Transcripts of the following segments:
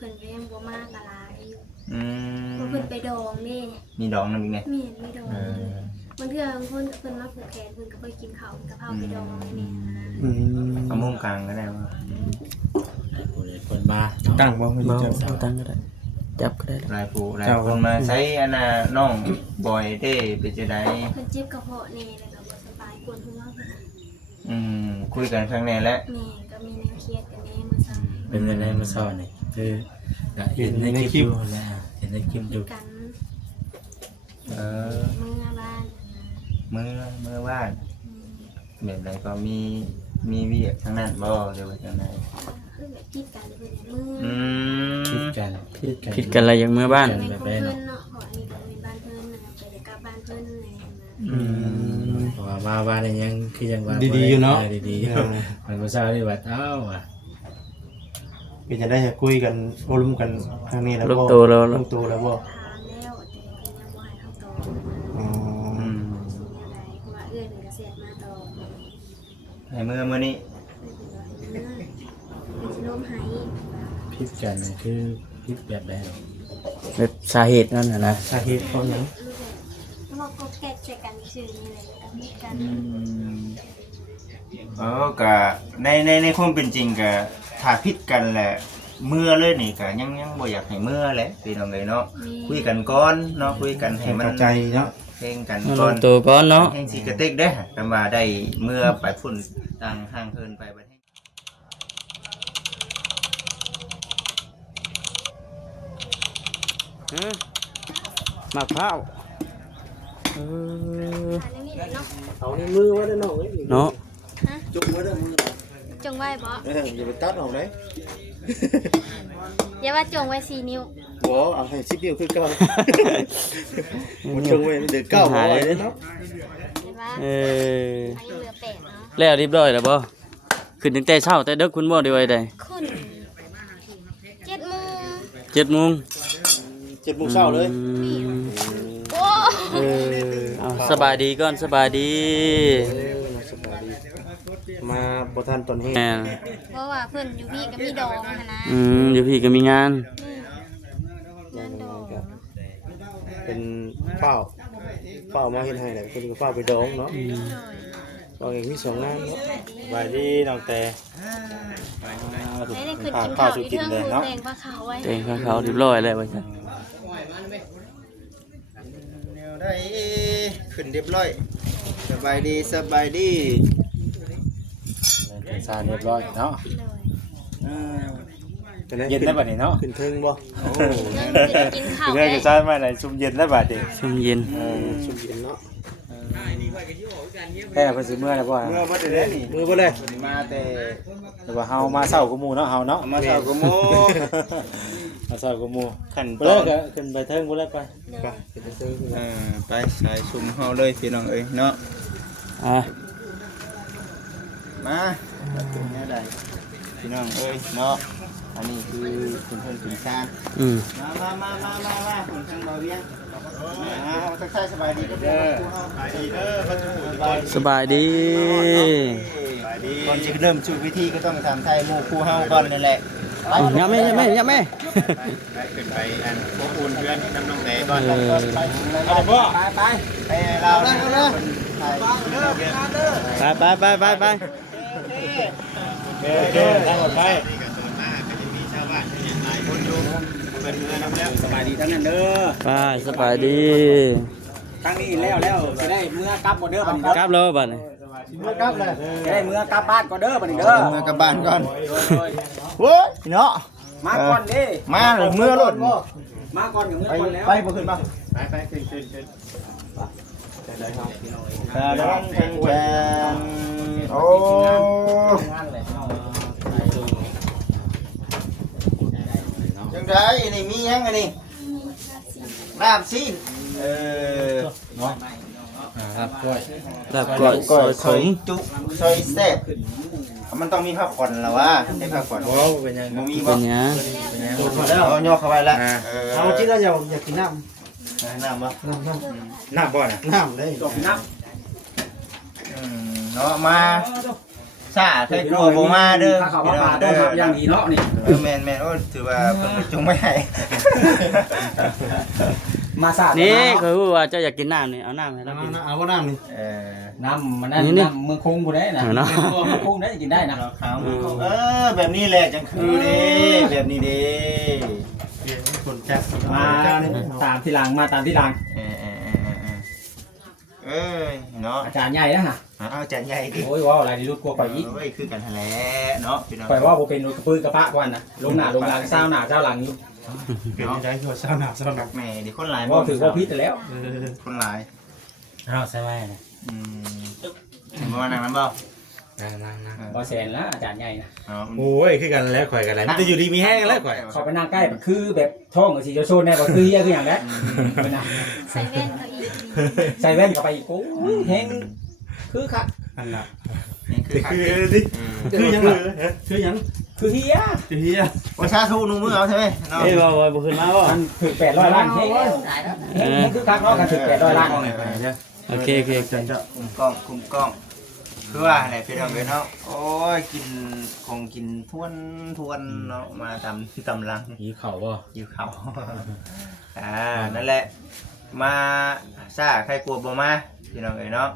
พิ่นก็ยังบ่มากอะไรอยู่ อืม เพิ่นไปดองนี่ มีดองนำอีกไง แม่นไม่ดองบางเทื่อบางคนเพิ่นมาผูกแขนเพิ่นก็ไปกินข้าวกับเผาไปดองนี่ เอามุมกลางก็ได้ว่า คนมา ตั้งบ่ไม่ บ่ ได้ ตั้งก็ได้จับก็ได้ หลายผู้หลายคนมาใช้อันน่ะน้องบอยเด้เป็นจังได๋ เพิ่นเจ็บกระเพาะนี่แล้วก็บ่สบายปวดหัวเพิ่น คุยกันครั้งแรกแล้ว แม่ก็มีแนวเครียดกันแน่มื้อเช้า เป็นยังไงมาสอนนี่คือเห็นในคลิปแล้วเห็นในคลิปอยู่ กัน เออ มื้อบ้าน มื้อบ้านแบบใดก็มีเวียกทั้งนั้นบ่เดี๋ยวว่าจังได๋ คือแบบคิดกันเพิ่นมื้อ คิดกัน ผิดกันอะไรอย่างเมื่อบ้าน ในของเพิ่นเนาะเพราะอันนี้ก็เป็นบ้านเพิ่นนะไปกลับบ้านเพิ่นเลยนะ เพราะว่ามาบ้านยังคือยังว่า ดีๆอยู่เนาะ ดีๆมันก็ทราบได้ว่าเอ้าว่ะ เป็นจะได้คุยกันโอ้ลุ้มกันทางนี้แล้ว ลูก บ่ โตแล้ว ลูกโตแล้วบ่ ถามแล้วแต่เพิ่นยังบ่ให้คำตอบ อ๋อ สิ่งใดเพราะว่าเอื้อนเพิ่นก็เสียดมาตอบ ให้มื้อนี้ เพิ่นสิล้มหาย คิดกันคือคิดแบบใด แบบสาเหตุนั่นน่ะนะ สาเหตุเพราะหยัง รู้สึกว่าก็แก้ใส่กันซื่อนี่แหละก็มีกัน ก็ในความเป็นจริงก็ถ้าผิดกันแหละเมื่อเลยนี่ก็ยังบ่อยากให้เมื่อแหละพี่น้องเอ้ยเนาะคุยกันก่อนเนาะคุยกันให้มัน เข้าใจเนาะ เพลงกัน มัน ก่ ล อน งตัวก่อนเนาะ แห่งสิกระเตกเด้อกันว่าได้เมื่อไปพุ่นต่างห่างเพิ่นไปประเทศ มะพร้าวอันนี้เนาะ เอาในมือไว้ได้น้องเอ้ย เนาะ จุกไว้ได้มือ จงไว้บ่ อย่าไปตัดออกเลย อย่าว่าจงไว้4นิ้ว บ่เอาให้10นิ้วคือเก่าบ่จงไว้เดี๋ยวเก้าเอาไว้เด้อเนาะ เห็นว่า เออ อันนี้เหลือ8เนาะ แล้วเรียบร้อยแล้วบ่ขึ้นตั้งแต่เช้าแต่ดึกคุณบ่ได้ไว้ใด ขึ้น7โมง 7:00 น 7 โมงเช้าเลย โอ้ เออเอาสบายดีก่อนสบายดี สบายดีมาบ่ทันตอนเฮ็ด แม่น เพราะว่าเพิ่นอยู่พี่ก็มีดองหั้นนะ อยู่พี่ก็มีงาน งานดอง เป็นเป้ามาเฮ็ดให้แหละเพิ่นก็เป้าไปดองเนาะดองเองมี2งานเนาะ สบายดีน้องแต่ ได้ขึ้นกินข้าวที่เทิงหูแดงปลาขาวไว้ แต่งเขาเรียบร้อยแล้วว่าซั่น แนวได้ขึ้นเรียบร้อยสบายดีสบายดี ซาเรียบร้อยเนาะ เป็นไง เย็นแล้วบัดนี้เนาะ ขึ้นเทิงบ่ โอ้ เทิงจะกินข้าว คือ ได้ ได้ก็ซามาไหนซุ่มเย็นแล้วบัดนี้ ช่วงเย็น ชุมเย็นเนาะ แค่เพิ่นสิเมื่อแล้วบ่ เมื่อบ่ได้แล้วนี่ มือบ่เลย มาแต่ แต่ว่าเฮามาเช้ากับหมู่เนาะเฮาเนาะ มาเช้าก็โม มาเช้ากับหมู่ ขั้นต บ่ อ แล้ว น ก็ขึ้นไปเทิงบ่แล้วไป ไปขึ้นเทิง ไปสายชุมเฮาเลยพี่น้องเอ้ยเนาะ อ่ะ มาเป็นแนวใดพี่น้องเอ้ยเนาะอันนี้คือคุณเพิ่นคุณชาญ มาคุณทางบ่เวียงทักทายสบายดีเด้อสบายดีเด้อพระเจ้า สบายดี ก่อนจะเริ่มสู่พิธีก็ต้องถามไทยหมู่ครูเฮาก่อนนั่นแหละ อย่าแม่ ขึ้นไปอันพวกคุณเพื่อนน้ำนองแดก่อน เออ ไปเราเด้อ ไป เด้อทางหมดไป สบายดีทั้งนั้นเด้อ ไปสบายดี ทั้งนี้แล้วจะได้เมื่อกลับบ่เด้อบัดนี้ กลับแล้วบัดนี้ จะได้เมื่อกลับบ้านก็เด้อบัดนี้เด้อ มากลับบ้านก่อนโว้ยเนาะ มาก่อนเด้ มาเมื่อรถ มาก่อนกับเมื่อก่อนแล้ว ไปบ่ขึ้นมา ไปขึ้น ร้องเพลงแจนโอ้จังไดนี่มียังไงนี่ลาบซีนเนาะ ครับก้อย แล้วก็ซอยขม จุซอยแซ่บมันต้องมีผ้าผ่อนแล้ววะใช้ผ้าผ่อน โอ้เป็นยัง บ่มี เป็ บ่ นหยัง เอาย่อเข้าไปแล้ว เอาจริงแล้วอยากกินน้ำ น้ำบ่ น้ำบ่น่ะ น้ำได้ จบนับ เนาะมา ซ่าใครกลัวบ่มาเด้อ ถ้าเขาว่าปลาต้องทำอย่างดีเนาะนี่ แม่นโอ้ถือว่าเพิ่นจงไม่ให้ มาสาด นี่คือว่าเจ้าอยากกินน้ำนี่เอาน้ำให้เรากิน เอาว่าน้ำนี่ น้ำมันนั่น นี่ น้ำเมืองคงกูได้นะ เนาะ เมืองคงได้กินได้นะ ขาวแบบนี้แหละจังคือเด้แบบนี้เด้ คนแจ๊บ มาตามที่หลังมาตามที่หลัง เอ้ยเนาะ อาจารย์ใหญ่นะฮะ เอาจัดใหญ่ดิ โอ้ยว้าวอะไรดีรุดกลัวไปอีก เฮ้ยคือกันแหละเนาะพี่น้อง ไปว่าผมเป็นกระปืนกระปะกวันนะลงหน้าลงหลังเศร้าหน้าเศร้าหลังอยู่ เป็นยังไงเขาเศร้าหนักเศร้าหนัก แม่ดิคนหลาย ว่าถือว่าพิษแล้ว คนหลาย เราใช่ไหมนะ ประมาณนั้นบ่ นั่ง ว่าแสนแล้วอาจารย์ใหญ่นะ โอ้ยคือกันแล้วข่อยกันแล้วมันจะอยู่ดีมีแห้งแล้วข่อย เขาไปนั่งใกล้คือแบบท้องกับสีโชนแน่บ่คือเฮียคืออย่างนั้นไปนั่ง ใส่แว่นเขาอีก ใส่แว่นเข้าไปอีกโอ้ยแห้งคือคัก อันน่ะ นี่คือ คือดิคือยังคือยัง คือเฮีย คือเฮีย ประชาชนนุ่มมือเอาใช่ไหม เอ้ยบ่ขึ้นมาบ่ มันถึง800 ล้านแห้งคือคักเนาะกันถึง800 ล้าน โอเค จันจะ คุมกล้องคือว่าอะไรพี่น้องเนาะโอ้ยกินคงกินทวนเนาะมาตำลัง ยีเข่าบ่ อยู่เขา นั่นแหละมาซ่าใครกลัวบ่มาพี่น้องเนาะ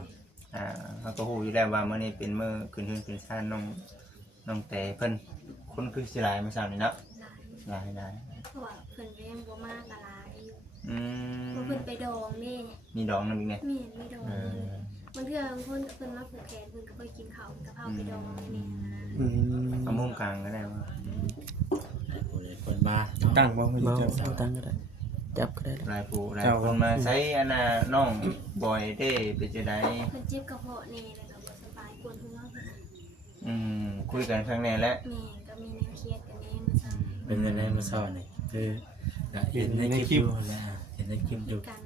เขาก็ฮู้อยู่แล้วว่ามื้อนี้เป็นมื้อขึ้นซ่านน้องแต่เพิ่นคนคือสิหลายมื้อเช้านี้เนาะหลาย เพราะว่าเพิ่นก็ยังบ่มากะลายอยู่ อืม เพราะเพิ่นไปดองนี่ มีดองนำอีกไง แม่นไม่ดองบางเทื่อบางคนเพิ่นมาผูกแขนเพิ่นก็ไปกินข้าวกับเอาไปดองนี่ เอามุมกลางก็ได้ว่า คนมา ตั้งบ่มัน เมา จะ เอาตังก็ได้จับก็ได้ หลายคนมาใช้อันน่ะน้องบอยเด้เป็นจังได๋ เพิ่นเจ็บกระเพาะนี่แล้วก็บ่สบายปวดหัวเพิ่น คุยกันครั้งแรกแล้ว แม่ก็มีแนวเครียดกันแน่มื้อเช้า เป็นยังไงมาสอนนี่คือเห็นในคลิปอยู่แล้วเห็นในคลิปอยู่ กัน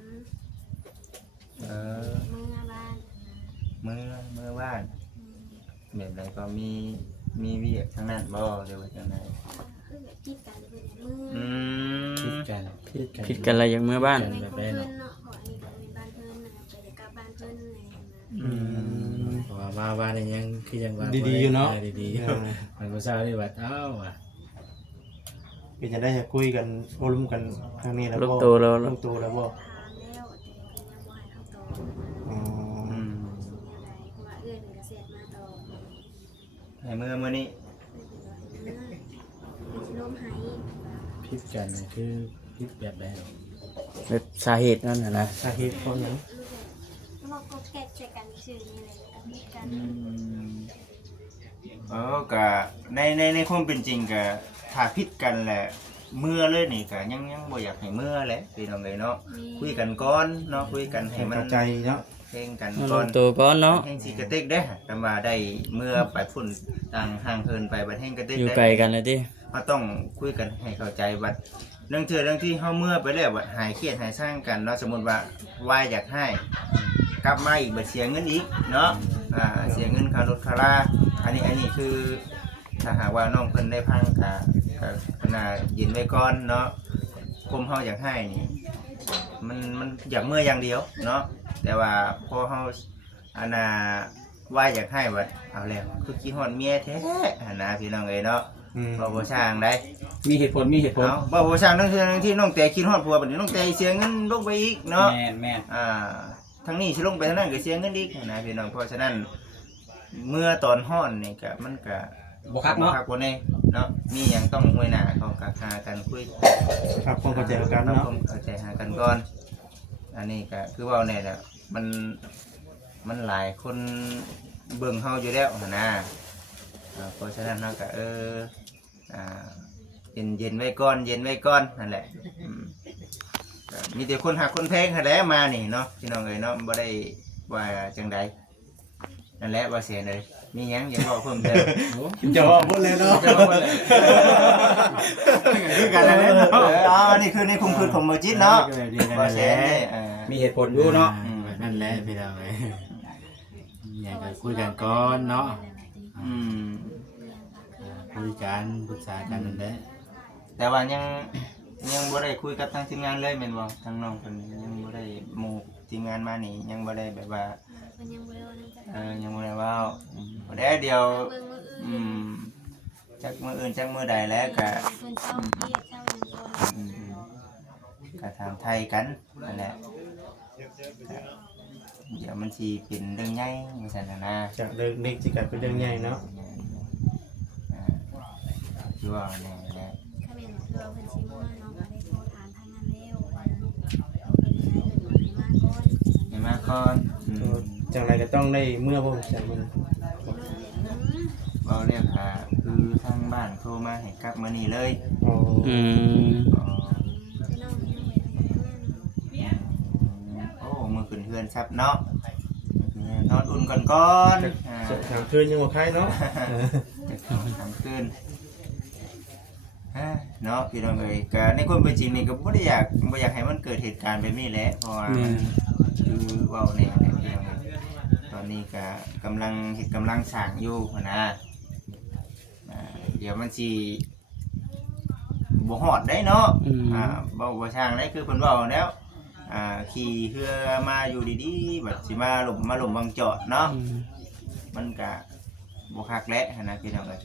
เออ เมื่อบ้าน เมื่อบ้านแบบไรก็มีเวียกทั้งนั้นบ่เดี๋ยวจังได๋ คือแบบคิดกันเพิ่นเมื่อ คิดกัน ผิดกันอะไรอย่างเมื่อบ้าน ในของเพิ่นเนาะเพราะอันนี้ก็เป็นบ้านเพิ่นนะไปกลับบ้านเพิ่นอะไรนะ เพราะว่ามาบ้านยังคือยังว่าดีๆมันก็เศร้าที่ว่าเอ้าว่ะ เป็นจะได้จะคุยกันโอลุ้มกันทางนี้แล้ว ลูก บ่ โตแล้ว ลูกโตแล้วบ่ ถามแล้วแต่เพิ่นยังบ่ให้คำตอบ อ๋อ อะไรเพราะว่าเอื้อนก็เสร็จมาต่อ ให้มื้อนี้ ล้มหาย พิดกันคือพิดแบบไหน แบบสาเหตุนั่นน่ะนะ สาเหตุเพราะหยัง เราก็แก้ใจกันชื่อนี่เลยกับมีกัน ก็ในความเป็นจริงก็ถ้าผิดกันแหละเมื่อเลยนี่ก็ยังบ่อยากให้เมื่อแหละพี่น้องเอ้ยเนาะคุยกันก่อนเนาะคุยกันให้มัน เข้าใจเนาะ เพลงกัน เอา ก่ ลู อน กโตก่อนเนาะ แห่งสิกระเตกได้แต่ว่าได้เมื่อไปฝุ่นต่างห่างเหินไปบัดแห่งกระเตก อยู่ไกล ได้ กันเลยติ เราต้องคุยกันให้เข้าใจบัดเรื่องเรื่องที่เฮาเมื่อไปแล้วบัดหายเครียดหายสร้างกันเนาะสมมุติว่าอยากให้กลับมาอีกบัดเสียเงินอีกเนาะเสียเงินค่ารถค่าราอันนี้คือถ้าหากว่าน้องเพิ่นได้พังก็ขนาดยินไว้ก่อนเนาะผมเฮาอยากให้นี่มันอยากเมื่ออย่างเดียวเนาะแต่ว่าพอเฮาอันน่ะอยากให้บัดเอาแล้วคือขี้ฮอดเมียแท้หั่นนะพี่น้องเอ้ยเนาะบ่ช่างได้ มีเหตุผล บ่ช่างนั่นคือที่น้องแต่ขี้ฮอดผัวบัดนี้น้องแต่เสียเงินลงไปอีกเนาะ แม่น ทั้งนี้สิลงไปทางนั้นก็เสียเงินอีกนะพี่น้องเพราะฉะนั้นเมื่อตอนฮ้อนนี่ก็มันก็ บ่คักเนาะ คักบ่แน่เนาะมีหยังต้องห้วยหน้าเขาก็หากันคุย ครับความเข้าใจกันเนาะ เข้าใจหากันก่อนอันนี้ก็คือว่าแน่แหละมันหลายคนเบิ่งเฮาอยู่แล้วนะเพราะฉะนั้นเราก็เย็นไว้ก่อนนั่นแหละมีแต่คนหักคนแพงหั่นแหละมานี่เนาะพี่น้องเอ้ยเนาะบ่ได้ว่าจังใดนั่นแหละว่าเสียเลยมีหยังอยากบอกเพิ่มเติม จะว่าพูดเลยเนาะ คือกันนั่นแหละเนาะนี่คือในคุมคืนของมือจิตเนาะว่าเสียนี่ มีเหตุผลอยู่เนาะ นั่นแหละพี่เราไงอยากจะคุยกันก่อนเนาะคุยกันปรึกษากันนั่นแหละ แต่ว่ายังบ่ได้คุยกับทางทีมงานเลยแม่นบ่ทางน้องเพิ่นยังบ่ได้หมู่ทีมงานมานี่ยังบ่ได้แบบว่า พิ่นยังบ่ได้ว่านั่นจ้ะ ยังบ่ได้เว้าบ่ได้เดียว เบิ่งมื้ออื่น จักมื้ออื่นจักมื้อใดแล้วก็ เพิ่นเช้าเที่ยงเช้ายังก่อน ก็ถามไทยกันนั่นแหละเดี๋ยวมันสิเป็นเรื่องใหญ่ว่าซั่นน่ะนะ จากเรื่องเล็กสิกลายเป็นเรื่องใหญ่เนาะ คือว่าแน่แน่ ถ้าแม่นว่าเพิ่นสิมาน้องก็ได้โทรถามทางนั้นแล้วว่าเป็นไงให้มาก่อน ให้มาก่อน จังไรก็ต้องได้เมื่อบ่จากมัน เว้าเรียกหาคือทางบ้านโทรมาให้กลับมื้อนี้เลย อ๋อ อ๋อโอ้มื้อขึ้นเฮือนซับเนาะนอนอุ่นก่อนทางคืนยังบ่คล้ายเนาะ ทางคืนเนาะพี่น้องเอ้ยก็ในความเป็นจริงนี่ก็บ่ได้อยากให้มันเกิดเหตุการณ์แบบนี้แหละเพราะว่ามันคือเว้าแนวแหละพี่น้องเอ้ยตอนนี้ก็กำลังสร้างอยู่นะเดี๋ยวมันสิบ่ฮอดได้เนาะบ่ช่างได้คือเพิ่นเว้าแล้วขี่เรือมาอยู่ดีๆแบบสิมาหลมบางจอดเนาะมันก็บ่คักแหละนะพี่น้องเอ้ย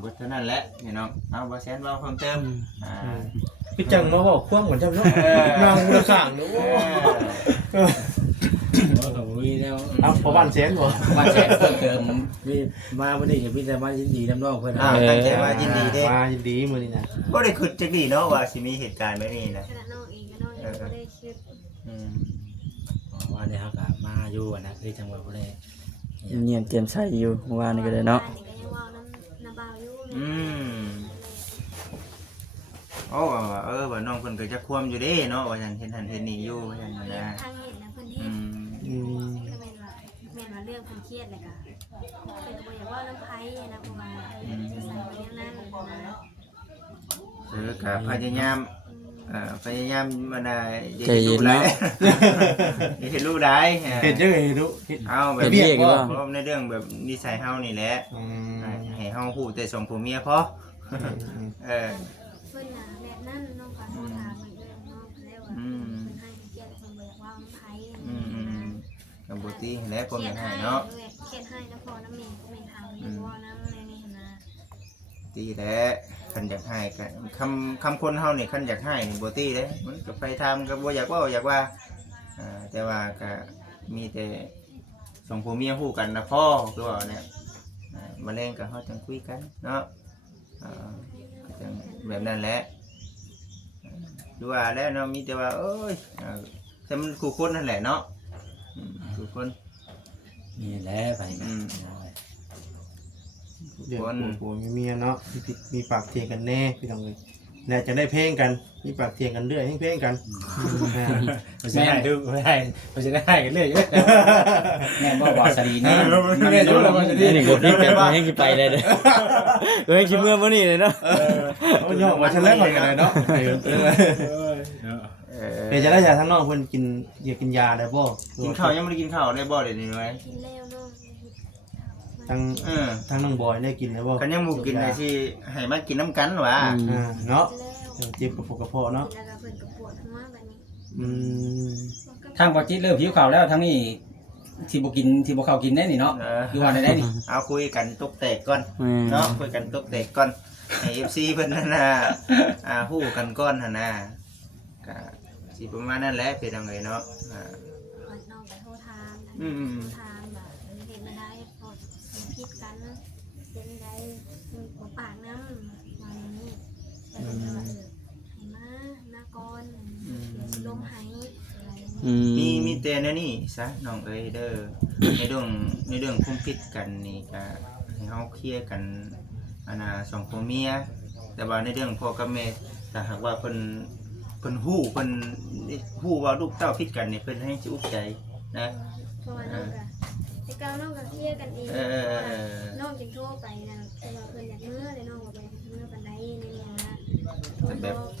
เบิดเท่านั้นแหละพี่น้องเอาบ่แซนเว้าเพิ่มเติมพี่จังมาบอกควงเหมือนจำเนาะนางบ่สั่งเนาะโอ้ ของวีแล้ว เอาพอบ้านแสนบ่ มาแชร์เพิ่มเติม มีมาวันนี้จะมีแต่มายินดีน้ำน้องเพื่อน ตั้งใจว่ายินดีเด้ มายินดีมื้อนี้นะ บ่ได้คิดจักดีเนาะว่าสิมีเหตุการณ์แบบนี้นะ ขณะน้องเองก็น้องยังบ่ได้คิด วันนี้เขากลับมาอยู่นะคือจังหวัดพระเน เงียบเตรียมใช้อยู่เมื่อวานนี้ก็ได้เนาะ บ้านนี่ก็ยังเว้าน้ำบ่าวอยู่ โอ้ว่าน้องเพิ่นก็จะควมอยู่เด้เนาะว่าซั่นเห็นหันเห็นนี่อยู่ว่าซั่นนะ ทางเห็นนะเพิ่นเฮ็ด ก็แม่นว่าเรื่องเพิ่นเครียดเลยก็เพิ่นก็บ่อยากเว่าน้ำไผนะเพราะว่าสิใส่ไปแนวนั้นนะ ก็พยายามมาได้ ใจเย็นเนาะ เห็นรู้ได้ เฮ็ดจังได๋รู้ เอาแบบ เฮ็ดเวียกอยู่บ่ เพราะในเรื่องแบบนิสัยเฮานี่แหละให้เฮาฮู้แต่สองผัวเมียพอเพิ่นน่ะแบบนั้นน้องก็โทรถามเพิ่นเรื่องน้องแล้วว่าเพิ่นให้เครียดเพิ่นบ่อยากเว่าน้ำไผนะ กับบ่ติและผมอยากให้เนาะ เครียดให้แล้วพอน้ำแม่ก็แม่ถามเพิ่นเว่าน้ำในนี่นะ ตีแหละคันอยากให้กันคำคนเฮานี่คันอยากให้นี่บ่ตีเด้มันก็ไปทำก็บ่อยากว่าแต่ว่าก็มีแต่สองผัวเมียฮู้กันนะพ่อคือว่าเนี่ยมาแรงก็เฮาจังคุยกันเนาะจังแบบนั้นแหละดูว่าแล้วเนาะมีแต่ว่าเอ้ยแต่มันคู่คนนั่นแหละเนาะคู่คน นี่แหละไป เดี๋ยวผัวมีเมียเนาะมีปากเถียงกันแน่พี่น้องเอ้ยแล้วจะได้เพลงกันมีปากเถียงกันเรื่อยให้เพลงกัน ไม่ใช่ดูไม่ได้ไม่ใช่ได้กันเรื่อย แม่บ่บอกสรีนี่ ไม่รู้แล้วมันจะดี นี่ก็พี่เป็นให้กี่ไปได้เด้อเฮ้ยคิดเมื่อมื้อนี้เลยเนาะ เอาย่อมาเฉลยก่อนกันเลยเนาะเดี๋ยวจะได้ยาทั้งน้องเพิ่นกินอยากกินยาได้บ่ กินข้าวยังไม่ได้กินข้าวได้บ่เดี๋ยวนี้ไว้ กินแล้วน้อง ทั้งน้องบอยได้กินได้บ่ กันยังบ่กินได้สิให้มากินน้ำกันวะ เนาะ แล้ว เจ็บกระเพาะเนาะ แล้วก็เพิ่นก็ปวดหัวบัดนี้ ทางบ่จิตเริ่มผิวขาวแล้วทั้งนี้ที่บ่กินที่บ่เข้ากินได้นี่เนาะอยู่ว่าได้นี่ เอาคุยกันตกแตกก่อนเนาะคุยกันตกแตกก่อนให้ FC เพิ่นนั่นน่ะฮู้กันก่อนหั่นน่ะก็สิประมาณนั้นแหละพี่น้องเอ้ยเนาะน้องก็โทรถาม ถามว่าเห็นไม่ได้พอผิดกันเห็นไม่ได้หัวปากน้ำวันนี้แต่เป็นว่าให้มาหน้าก้อนลมหายอะไร มีแต่แนวนี้ซะน้องเอ้ยเด้อในเรื่องคุมผิดกันนี่ก็ให้เฮาเคลียร์กันสองผัวเมียแต่ว่าในเรื่องพ่อกับแม่ถ้าหากว่าเพิ่นฮู้ว่าลูกเต้าผิดกันนี่เพิ่นให้สิอุกใจนะ เพราะว่าน้องก็แต่ก้าวน้องก็เคลียร์กันเองน้องจึงโทรไปนะแต่ว่าเพิ่นอยากเมื่อเลยน้องบอกไปเมื่อปันใดในนี้นะ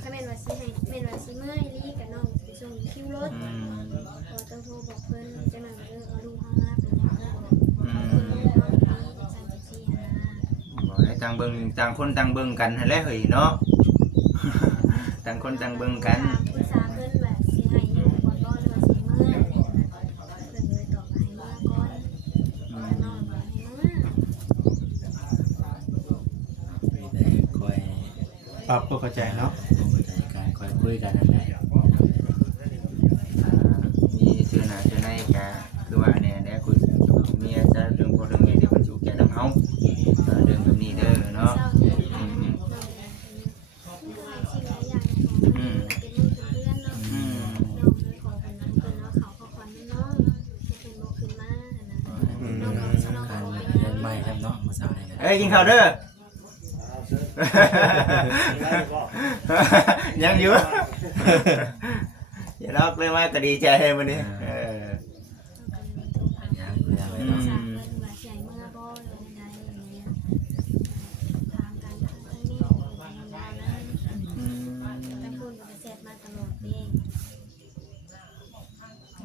ถ้าแม่นว่าสิให้แม่นว่าสิเมื่อลีกับน้องไปส่งคิวรถพอต้องโทรบอกเพิ่นจังนั้นก็เอาลูกเฮามาเป็นอย่างนั้นบอกให้ต่างคนต่างเบิ่งกันให้แล้วเฮ้ยเนาะ ต่างคนต่างเบิ่งกัน ปรึกษาเพิ่นว่าสิให้อยู่ก่อนบ่หรือว่าสิเมื่อ ปรับก็เข้าใจเนาะ เข้าใจการค่อยคุยกันนั่นแหละ มีเสื้อหนาเสื้อในก็คือว่าเนี่ยได้คุยเมียจะเรื่องพอเรื่องเมียเดี๋ยวมันจุกแก่น้ำเฮาเรื่องแบบนี้เด้อเนาะ เศร้าเนี่ยน้องเป็นสิ่งหลายอย่างของเป็นลูกเป็นเพื่อนเนาะน้องเลยขอกันนั้นเพิ่นเนาะเขาขอความน้องจะเป็นโมขึ้นมานะน้องก็น้อง การ ขอ มา ไว้ เรียนใหม่ครับเนาะมาสาวนี่กัน เอ้ยกินข้าวเด้อ ยังอยู่ อย่าลอกเลยว่าก็ดีใจมันนี่ ยังยังเลย สา เนาะ มเพิ่นว่าใหญ่เมื่อบ่หรือใดอย่างเงี้ยถามกันทางนี้ยาวนั้นแต่คุณก็เสร็จมาตลอดเอง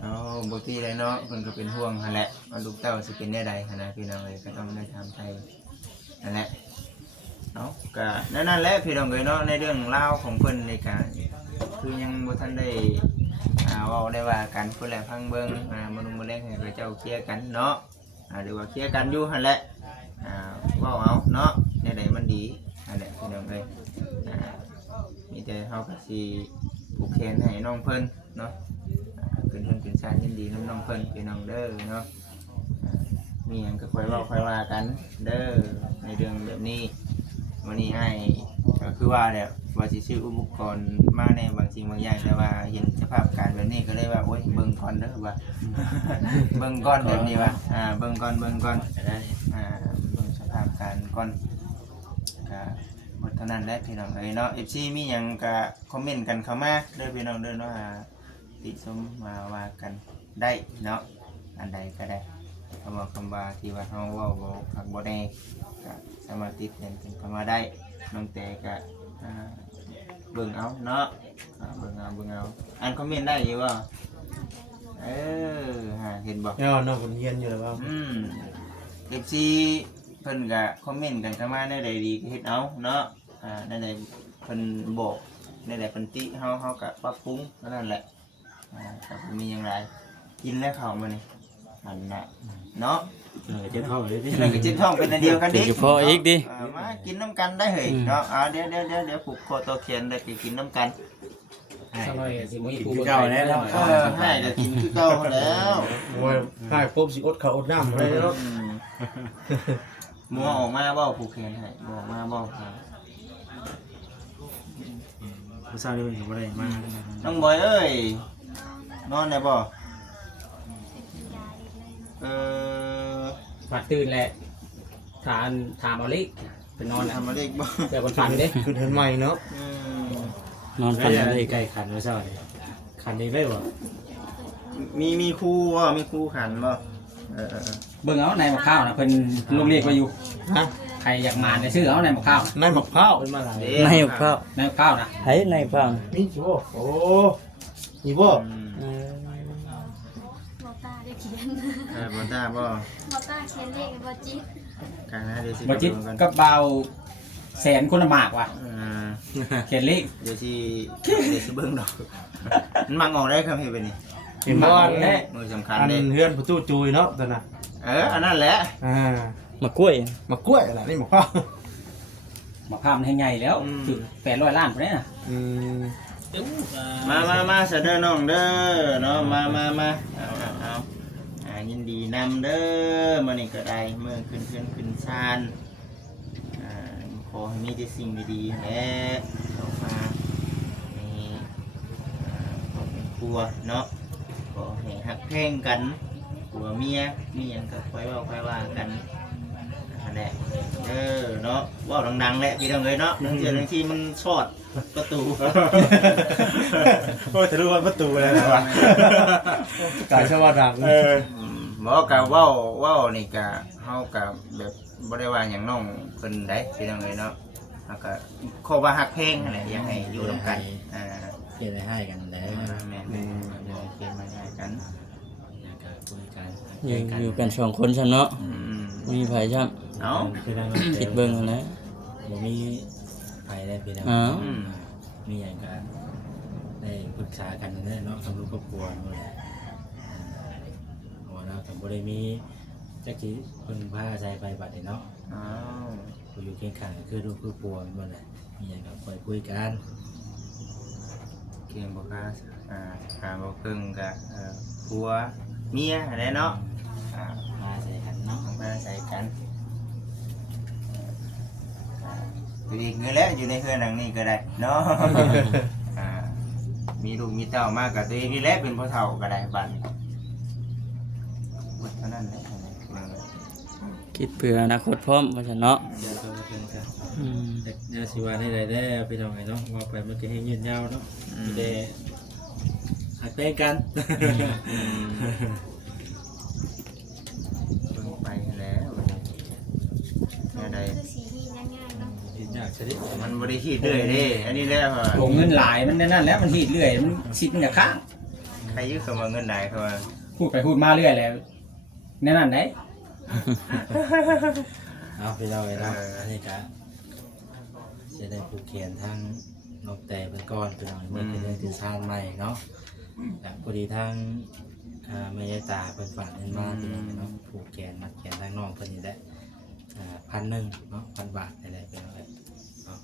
เอาบางทีเลยเนาะเพิ่นก็เป็นห่วงหั่นแหละว่าลูกเต้าสิเป็นได้ใดขนาดพี่น้องเลยก็ต้องได้ถามไทยนั่นแหละเนาะก็นั่นแหละพี่น้องเลยเนาะในเรื่องเล่าวของเพิ่นในการคือยังบ่ทันได้เว้าได้ว่ากันเพิ่นแหละพังเบิ่งมาลุมมาแลงให้เขาเจ้าเคลียร์กันเนาะหรือว่าเคลียร์กันอยู่หั่นแหละเว้าเอาเนาะในใดมันดีนั่นแหละพี่น้องเลยมีแต่เฮาก็สิผูกแขนให้น้องเพิ่นเนาะเป็นเพิ่นเป็นชาติยินดีน้ำน้องเพิ่นพี่น้องเด้อเนาะมีหยังก็ค่อยเว้าค่อยว่ากันเด้อในเรื่องแบบนี้วันนี้ให้ก็คือว่าเนี่ยว่าสิซื้ออุปกรณ์มาในบางสิ่งบางอย่างแต่ว่าเห็นสภาพการแบบนี้ก็เลยว่าโอ้ยเบิ่งก่อนเด้อว่า เบิ่งก่อนแบบนี้ว่าเบิ่งก่อนจะได้ เบิ่งสภาพการก่อนก็หมดเท่านั้นแหละพี่น้องเอ้ยเนาะ FC มีหยังก็คอมเมนต์กันเข้ามาเด้อพี่น้องเด้อเนาะติชมมาว่ากันได้เนาะอันใดก็ได้คำว่าที่ว่าเฮาเว้าบ่คักบ่แน่ก็สามารถติดเป็นเข้ามาได้น้องแต่ก็เบิ่งเอาเนาะเบิ่งเอาอ่านคอมเมนต์ได้อยู่บ่เห็นบ่ น้องคนเรียนอยู่แล้วว่า FC เพิ่นก็คอมเมนต์กันเข้ามาในใดดีก็เฮ็ดเอาเนาะในใดเพิ่นบอกในใดเพิ่นติเฮาก็ปรับปรุงนั่นแหละก็มีอย่างไรกินแล้วเข้ามานี่อันน่ะเนาะ เจ็บท้องเลยพี่ นั่นก็จิตท้องเป็นอันเดียวกันดิ เฉพาะอีกดิ มากินน้ำกันได้เฮ้ยเนาะเดี๋ยวผูกคอตัวเขียนได้กินน้ำกัน สบายสิบ่มีผู้ เก่าแน่เนาะ ให้ก็กินคือเก่าแล้ว โอ้ยให้ครบสิอดข้าวอดน้ำอะไรเนาะ มัวออกมาบ่ผูกเขียนให้บ่ออกมาบ่ ผู้สาวนี่เป็นบ่ได้มา น้องบอยเอ้ยนอนได้บ่ ฝัดตื่นแหละถามเอาลิไปนอนแล้ว ทำมาเด็กบ่ เดี๋ยวคนฝันเด้ คือเห็นใหม่เนาะ นอน คั ฝั น น เลยใกล้คันผู้สาวนี่คันนี้ได้บ่ มีครูบ่มีครูขันบ่เบิ่งเอาในหมกข้าวนะเพิ่นลงเรียกไว้อยู่ ฮะ ใครอยากมาได้ซื้อเอาในหมกข้าว ในหมกข้าวเป็นมาหลาย ในข้าว ในหมกข้าวนะ ให้ในข้าว นี่สิบ่โอ้นี่บ่ บอต้าได้เขียน บ่ตาบ่ บอต้าเขียนเลขบอจิต กันนะเดี๋ยวสิ บ่จิต กัน กับเบาแสนคนละหมากว่ะเขียนเลข เดี๋ยวสิเบิ่งดอกมันมังออกได้ครับเฮ็ดเป็นนี่ เห็นบ่ แน่ มือสำคัญ อัน เด้ เฮือนประตูจุยเนาะตอนน่ะ อันนั้นแหละ มะกล้วย มากล้วยล่ะนี่หมกข้าว หมกข้าวมันให้ใหญ่แล้วถึง800 ล้านพุ่นน่ะ มาเสนอน้องเด้อเนาะมาเอายินดีนำเด้อมื้อนี้ก็ได้มื้อขึ้นศาลขอให้มีแต่สิ่งดีๆแหละเข้ามาในครอบครัวเนาะขอให้ฮักแพงกันผัวเมียมีหยังก็ค่อยเว้าค่อยว่ากันนั่นแหละเนาะเว้าดังๆแหละพี่น้องเอ้ยเนาะบางทีมันชอดประตู โอ้จะรู้ว่าประตูอะไรนะวะกายชาวดัง บอกกับเว้านี่กะเฮากับแบบบ่ได้ว่าหยังน้องเพิ่นได้พี่น้องเอ้ยเนาะแล้วก็ขอว่าฮักเพลงนั่นแหละอยากให้อยู่ร่วมกันเขียนให้กันแล้ว แม่นเขียนมาให้กัน การคุยกัน อยู่กันสองคนซะเนาะมีไผจ้ะ เอ้า คือได้ คิดเบิ่งเอาแหละ บ่มีไผได้พี่น้องมีหยังก็ได้ปรึกษากันเนาะสำหรับครอบครัวเนาะแต่บ่ได้มีจักสิเพิ่นพาใจไปบัดนี้เนาะ อ้าว อยู่เคียงข้างคือลูกคือปัวมันแหละมีหยังก็คอยคุย คุยกัน เก่งบ่ค่ะหาบ่ครึ่งกับผัวเมียอะไรเนาะ มาใส่กันเนาะ มาใส่กันตัวเองเงินแล้วอยู่ในเฮือนหลังนี้ก็ได้เนาะ มีลูกมีเต้ามากับตัวเองนี่แหละเป็นพ่อเฒ่าก็ได้บัดนี้เท่านั้นแหละ คิดเผื่ออนาคตพร้อมว่าซั่นเนาะ เดี๋ยวต้องมาเป็นกัน อืม เดี๋ยวสิว่าให้ได้แล้วพี่น้องไอ้เนาะว่าไปมันจะให้ยืนยาวเนาะจะได้หักแป้งกัน เพิ่งไปแล้วอะไร คือสีที่ง่ายๆเนาะ ยืนยากซะดิ มันบริขีดเรื่อยเด้อันนี้แล้ว โถเงินหลายมันนั่นแล้วมันหีดเรื่อยมันชิดมันจะข้าง ใครยึดเข้ามาเงินไหนเข้ามา พูดไปพูดมาเรื่อยแล้วนั่นไหน เอาพี่น้องไอ้เนาะอันนี้ก็จะได้ผูกแขนทั้งนกแต่เป็นก้อนพี่น้องเมื่อเป็นเรื่องที่ชาติใหม่เนาะแต่พอดีทั้งแม่ยายตาเป็นฝากเงินมาพี่น้องเนาะผูกแขนมัดแขนทั้งน้องเพิ่นนี่แหละ1,100เนาะ1,000 บาทนี่แหละพี่น้องเนาะ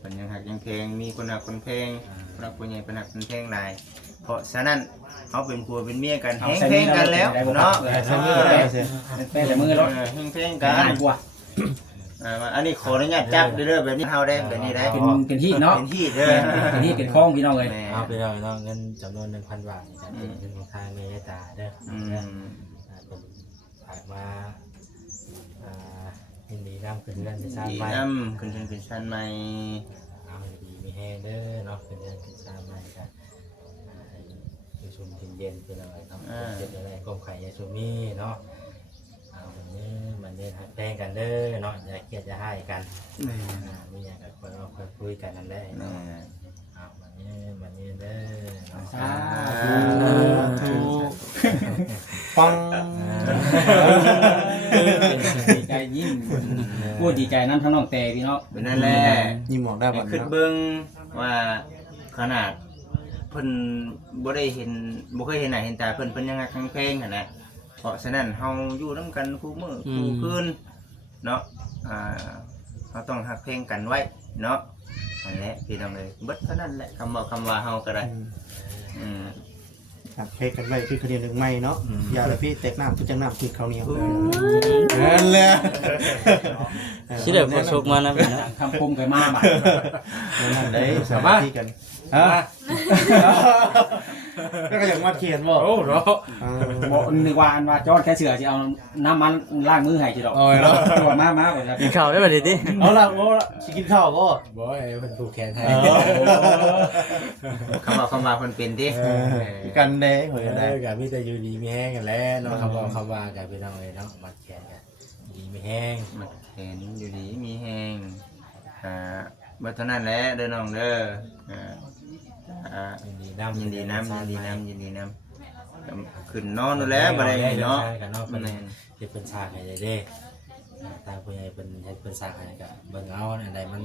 เป็นยังหักยังเพลงมีคนหักคนเพลงรักคนใหญ่เป็นหักคนเพลงหลายเพราะฉะนั้นเขาเป็นผัวเป็นเมียกันแห้งเพลงกันแล้วเนาะ แม่แต่มือรถ แห้งเพลงกัน ง่ายกว่า อันนี้ขออนุญาตจับเด้อแบบนี้เฮาได้แบบนี้ได้ เป็นที่เนาะ เป็นที่เด้อ เป็นที่เป็นคล้องพี่น้องเลย เอาไปเลยเนาะเงินจำนวน 1,000 บาทจะเป็นเงินของทางแม่ยายตาเด้อเป็นฝากมายินดีนำเป็นเรื่องที่สร้าง ดี ใหม่ น้ำขึ้นเป็นชั้นใหม่ เอาดีมีแห้งเด้อเนาะเป็นเรื่องที่สร้างใหม่กันอยู่ชุมเย็นๆเป็นอะไรครับเป็นอะไรก้มไข่ยาชุมีเนาะเอาวันนี้หักแป้งกันเด้อเนาะอย่าเครียดอย่าให้กันมีอย่างกับคนเราคุยกันนั่นแหละเอาวันนี้เด้อเนาะ ปัง ดีใจยิ่งพูดดีใจน้ำทั้งน้องแต่พี่เนาะ เป็นนั่นแหละ ยิ้มออกได้บ่ ขึ้น เนาะ เบิ่งว่าขนาดเพิ่นบ่ได้เห็นบ่เคยเห็นหน้าเห็นตาเพิ่นยังหักเพลงหั่นนะเพราะฉะนั้นเฮาอยู่นำกันคู่มื้อคู่คืนเนาะเฮาต้องหักเพลงกันไว้เนาะนั่นแหละพี่น้องเอ้ยเบิดเท่านั้นแหละคำบอกคำว่าเฮาก็ได้หักเพลกันไว้คือคะแนนหนึ่งไม่เนาะอย่าเลยพี่แตกน้ำคือจังน้ำคือข้าวเหนียวนั่นแหละ สิได้บ่สุกมานะพี่เนาะ คำคมเคยมาบ่ นั่นได้สามาธิกันฮะก็อย่างมาเขียนบ่ โอ้เนาะ บอกนึกว่าอันว่าจอดแค่เสือสิเอาน้ำมันล้างมือให้สิดอก โอ้ยเนาะ ตัวมาไปครับ กินข้าวได้บ่ดิติ เอาล่ะสิกินข้าวบ่ บ่ไอ้เพิ่นผูกแขนให้ คำบอกคำว่าเพิ่นเป็นติ กันเด้หอยได้ ก็มีแต่อยู่ดีมีแห้งกันแล้วเนาะคำบอกคำว่ากันพี่น้องเอ้ยเนาะมัดแขนกันดีมีแห้ง มันเห็นอยู่ดีมีแฮงเบิดเท่านั้นแหละเด้อน้องเด้อยินดีน้ำ ยินดีน้ำขึ้นนอนดูแล้วบ่ได้เนาะ กันเนาะเป็นเฮ็ดเป็นฉากให้ได้เด้ตามผู้ใหญ่เป็นเฮ็ดเป็นฉากให้ก็เบิ่งเอาอันใดมัน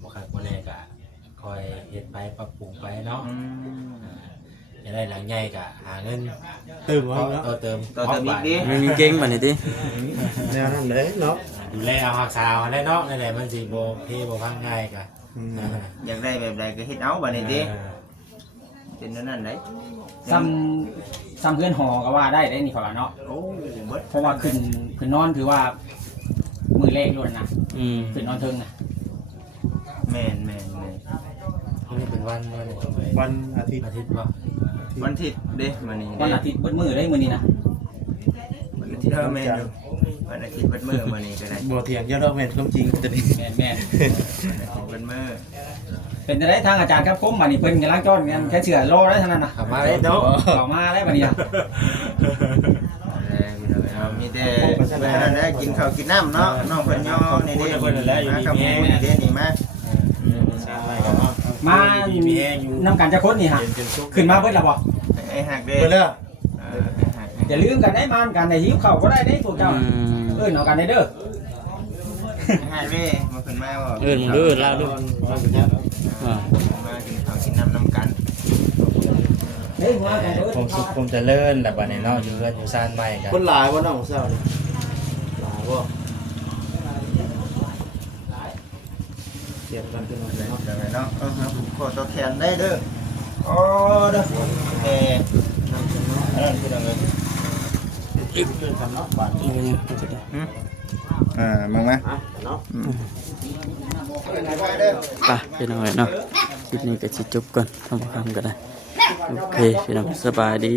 บ่คักบ่แน่ก็คอยเฮ็ดไปปรับปรุงไปเนาะจะได้หลังใหญ่ก็หาเงิน ตื่นไว้เนาะ ต่อเติม อีกดิ มีเก่งบัดนี้ติ แนวนั้นเลยเนาะ ดูแลเอารักษาได้เนาะนั่นแหละมันสิบ่เพบ่พังง่ายก็ อยากได้แบบใดก็เฮ็ดเอาบัดนี้ติเป็นนั่นได้ ซ้ำเพื่อนหอก็ว่าได้นี่เขาว่าเนาะ โอ้เบิด เพราะว่าขึ้นนอนถือว่ามือแรกล้วนนะ ขึ้นนอนเทิงนะ แม่น นี่เป็นวัน วันอาทิตย์ อาทิตย์บ่ วันอาทิตย์เด้มื้อนี้ วันอาทิตย์เบิดมือได้มือนี้นะ วันอาทิตย์แม่นวันอาทิตย์เบิดมื้อมื้อนี้ก็ได้ บ่เถียงเยอะดอกแม่นความจริงจะนี่ แม่น วันอาทิตย์เบิดมื้อ เป็นจะได้ทางอาจารย์ครับผมบัดนี้เพิ่นกำลังจ้อนกันแค่เชื่อรอได้เท่านั้นนะ ขับมาได้เนาะ ต่อมาได้บัดนี้นะ มีแต่เพิ่นนั่นแหละกินข้าวกินน้ำเนาะน้องเพิ่นย่อนี่เด้กับหมูนี่เด้นี่มา มานำกันจะค้นนี่ฮะขึ้นมาเบิดแล้วบ่ ไอ้หักเด้ เพิ่นเด้อ อย่าลืมกันได้มานกันได้หิวข้าวก็ได้ได้พวกเจ้าเอิ้นเอากันได้เด้อ หักเด้มาขึ้นมาบ่ เอิ้นมึงดูเอิ้นลาวดูอ่า มากินข้าวกินน้ำนำกัน เฮ้ยว่ากันเด้อ ผมสุขผมเจริญแบบว่าในเนาะอยู่เรือนอยู่ซ่านใหม่กัน คนหลายบ่น้องเซานี่หลายบ่ เสียงกันเป็นอะไรเนาะ เดี๋ยวเนาะผมขอตัวแทนได้เด้ออ๋อเด้อแต่นั่นคืออะไรเพื่อนกันเนาะบ้านนี้จะได้ มึงไหม เนาะ ไปพี่น้องเนาะคลิปนี้ก็สิจบก่อนทำความก็ได้โอเคพี่น้องสบายดี